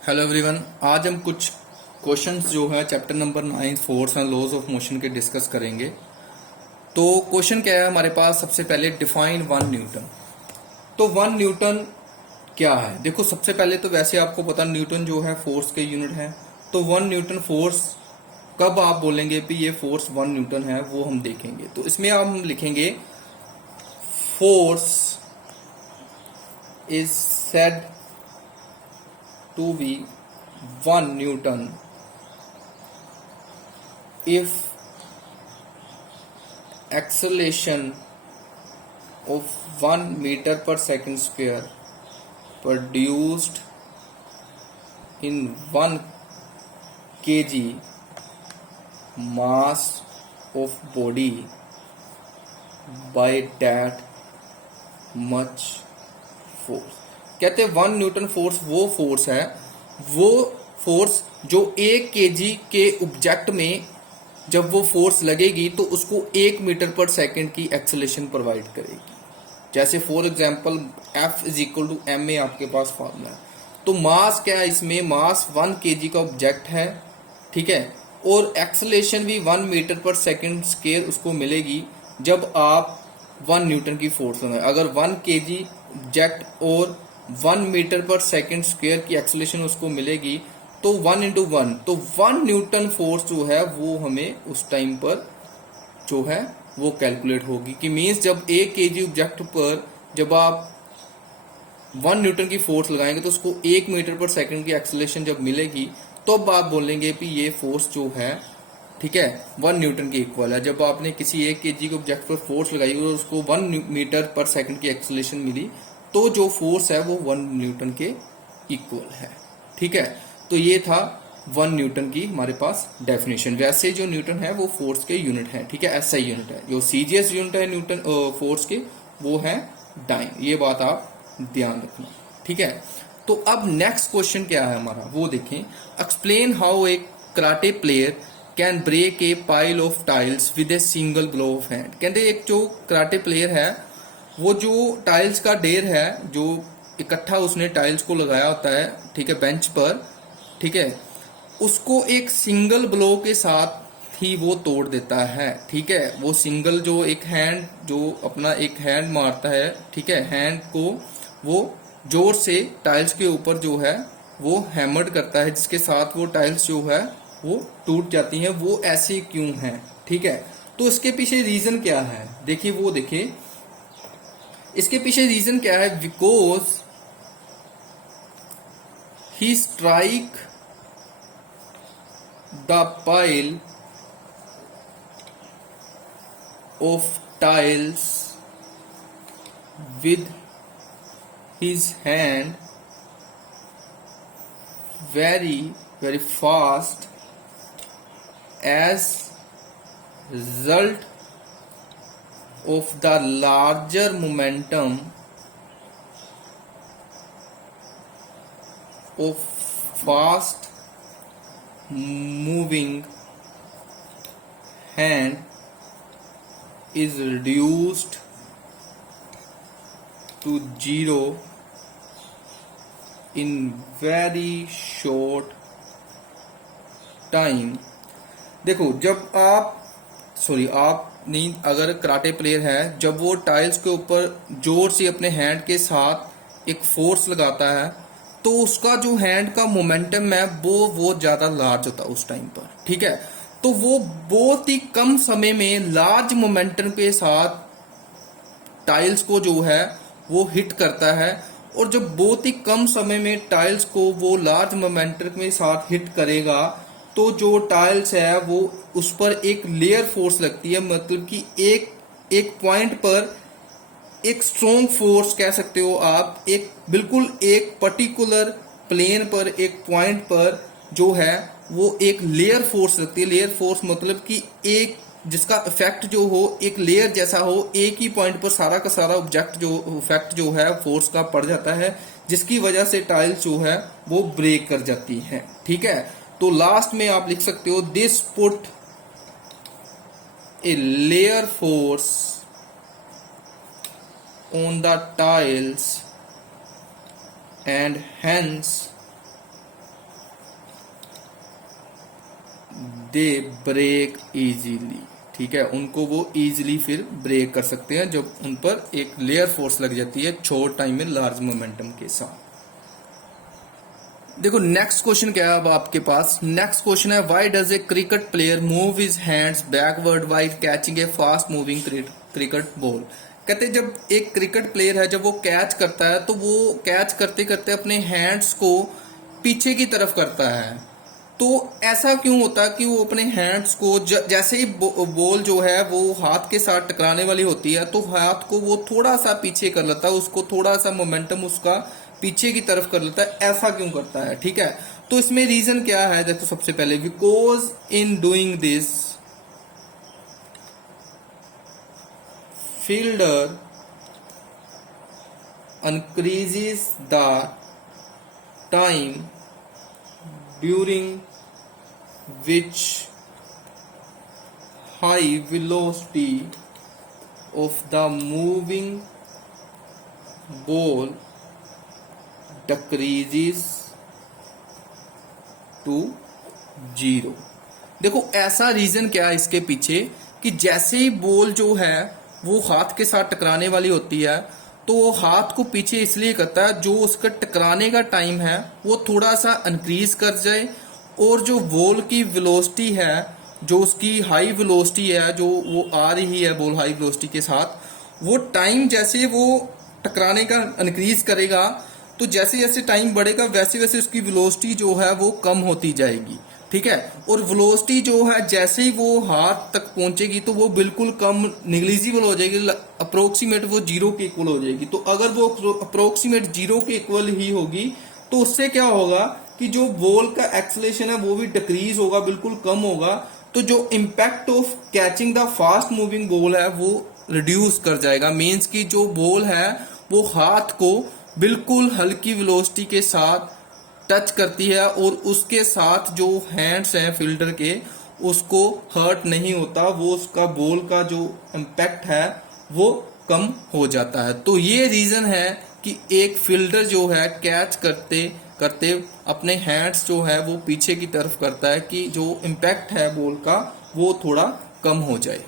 Hello everyone. आज हम कुछ क्वेश्चंस जो है chapter number 9 force and laws of motion के डिस्कस करेंगे। तो क्वेश्चन क्या है हमारे पास, सबसे पहले डिफाइन 1 न्यूटन। तो 1 न्यूटन क्या है? देखो, सबसे पहले तो वैसे आपको पता न्यूटन जो है फोर्स के यूनिट है। तो 1 न्यूटन फोर्स कब आप बोलेंगे कि ये फोर्स 1 न्यूटन है, वो हम देखेंगे। तो इसमें हम लिखेंगे force is said to be 1 newton if acceleration of 1 meter per second square produced in 1 kg mass of body by that much force। कहते हैं 1 न्यूटन फोर्स वो फोर्स है, वो फोर्स जो 1 kg के ऑब्जेक्ट में जब वो फोर्स लगेगी तो उसको 1 मीटर पर सेकेंड की एक्सेलेरेशन प्रोवाइड करेगी। जैसे for example F is equal to ma आपके पास फॉर्मूला है। तो मास क्या है, इसमें मास 1 kg का ऑब्जेक्ट है, ठीक है, और एक्सेलेरेशन भी 1 मीटर पर सेकेंड स्क्वायर उसको मिलेगी जब आप 1 न्यूटन की फोर्स लगाएं। अगर 1 kg ऑब्जेक्ट और 1 मीटर पर सेकेंड स्क्वायर की एक्सेलेरेशन उसको मिलेगी तो 1 × 1, तो 1 न्यूटन फोर्स जो है वो हमें उस टाइम पर जो है वो कैलकुलेट होगी। कि मीन्स जब 1 kg ऑब्जेक्ट पर जब आप 1 न्यूटन की फोर्स लगाएंगे तो उसको 1 मीटर पर सेकेंड की एक्सेलेरेशन जब मिलेगी तो अब आप बोलेंगे कि ये फोर्स जो है, ठीक है, 1 न्यूटन की इक्वल है। जब आपने किसी 1 kg के ऑब्जेक्ट पर फोर्स लगाई और उसको 1 मीटर पर सेकेंड की एक्सेलेरेशन मिली तो जो फोर्स है वो 1 न्यूटन के इक्वल है, ठीक है। तो ये था 1 न्यूटन की हमारे पास डेफिनेशन। वैसे जो न्यूटन है वो फोर्स के यूनिट है, ठीक है, एसआई यूनिट है। जो सीजीएस यूनिट है न्यूटन फोर्स के वो है डाइन। ये बात आप ध्यान रखना, ठीक है। तो अब नेक्स्ट क्वेश्चन क्या है हमारा वो देखें। Explain how a karate player can break a pile of tiles with a single blow of hand. कहते एक जो कराटे प्लेयर है वो जो टाइल्स का ढेर है जो इकट्ठा उसने टाइल्स को लगाया होता है, ठीक है, बेंच पर, ठीक है, उसको एक सिंगल ब्लो के साथ ही वो तोड़ देता है, ठीक है। वो सिंगल जो एक हैंड जो अपना एक हैंड मारता है, ठीक है, हैंड को वो जोर से टाइल्स के ऊपर जो है वो हैमर्ड करता है, जिसके साथ वो टाइल्स जो है वो टूट जाती हैं। वो ऐसे क्यों है, ठीक है। तो इसके पीछे रीजन क्या है, देखिए वो देखिए इसके पीछे रीजन क्या है। Because he strike the pile of tiles with his hand very fast as result of the larger momentum of fast moving hand is reduced to zero in very short time। देखो जब आप नहीं, अगर karate player है जब वो tiles के ऊपर जोर से अपने हैंड के साथ एक फोर्स लगाता है तो उसका जो हैंड का मोमेंटम है वो ज्यादा लार्ज होता है उस टाइम पर, ठीक है। तो वो बहुत ही कम समय में लार्ज मोमेंटम के साथ टाइल्स को जो है वो हिट करता है। और जब बहुत ही कम समय में टाइल्स को वो लार्ज मोमेंटम के साथ हिट करेगा तो जो टाइल्स है वो उस पर एक लेयर फोर्स लगती है। मतलब कि एक पॉइंट पर एक स्ट्रॉन्ग फोर्स कह सकते हो आप, एक बिल्कुल एक पर्टिकुलर प्लेन पर एक पॉइंट पर जो है वो एक लेयर फोर्स लगती है। लेयर फोर्स मतलब कि एक जिसका इफेक्ट जो हो एक लेयर जैसा हो, एक ही पॉइंट पर सारा का सारा ऑब्जेक्ट जो इफेक्ट जो है फोर्स का पड़ जाता है, जिसकी वजह से टाइल्स जो है वो ब्रेक कर जाती है, ठीक है। तो लास्ट में आप लिख सकते हो this put a layer force on the tiles and hence they break easily, ठीक है, उनको वो इजीली फिर ब्रेक कर सकते हैं जब उन पर एक लेयर फोर्स लग जाती है शॉर्ट टाइम में लार्ज मोमेंटम के साथ। देखो नेक्स्ट क्वेश्चन क्या है अब आपके पास। नेक्स्ट क्वेश्चन है why does a cricket player move his hands backward while catching A fast moving cricket ball. कहते हैं जब एक क्रिकेट प्लेयर है जब वो कैच करता है तो वो कैच करते करते अपने हैंड्स को पीछे की तरफ करता है। तो ऐसा क्यों होता है कि वो अपने हैंड्स को जैसे ही बॉल जो है वो हाथ के साथ टकराने वाली होती है तो हाथ को वो थोड़ा सा पीछे कर लेता है, उसको थोड़ा सा मोमेंटम उसका पीछे की तरफ कर लेता है, ऐसा क्यों करता है, ठीक है। तो इसमें रीजन क्या है, देखो सबसे पहले because in doing this fielder increases the time during which high velocity of the moving ball decreases to 0। देखो ऐसा रीजन क्या है इसके पीछे कि जैसे ही बॉल जो है वो हाथ के साथ टकराने वाली होती है तो वो हाथ को पीछे इसलिए करता है जो उसका टकराने का टाइम है वो थोड़ा सा इंक्रीज कर जाए, और जो बॉल की वेलोसिटी है जो उसकी हाई वेलोसिटी है जो वो आ रही है बॉल हाई वेलोसिटी के साथ, वो टाइम जैसे वो टकराने का इंक्रीज करेगा तो जैसे जैसे टाइम बढ़ेगा वैसे वैसे उसकी वेलोसिटी जो है वो कम होती जाएगी, ठीक है। और वेलोसिटी जो है जैसे ही वो हाथ तक पहुंचेगी तो वो बिल्कुल कम निग्लिजिबल हो जाएगी, अप्रोक्सीमेट वो जीरो के इक्वल हो जाएगी। तो अगर वो अप्रोक्सीमेट जीरो के इक्वल ही होगी तो उससे क्या होगा कि जो बॉल का एक्सेलरेशन है वो भी डिक्रीज होगा, बिल्कुल कम होगा। तो जो impact of catching the fast moving ball है वो रिड्यूस कर जाएगा। मीन्स की जो बॉल है वो हाथ को बिल्कुल हल्की वेलोसिटी के साथ टच करती है और उसके साथ जो हैंड्स हैं फील्डर के उसको हर्ट नहीं होता, वो उसका बॉल का जो इम्पैक्ट है वो कम हो जाता है। तो ये रीजन है कि एक फील्डर जो है कैच करते करते अपने हैंड्स जो है वो पीछे की तरफ करता है कि जो इम्पैक्ट है बॉल का वो थोड़ा कम हो जाए।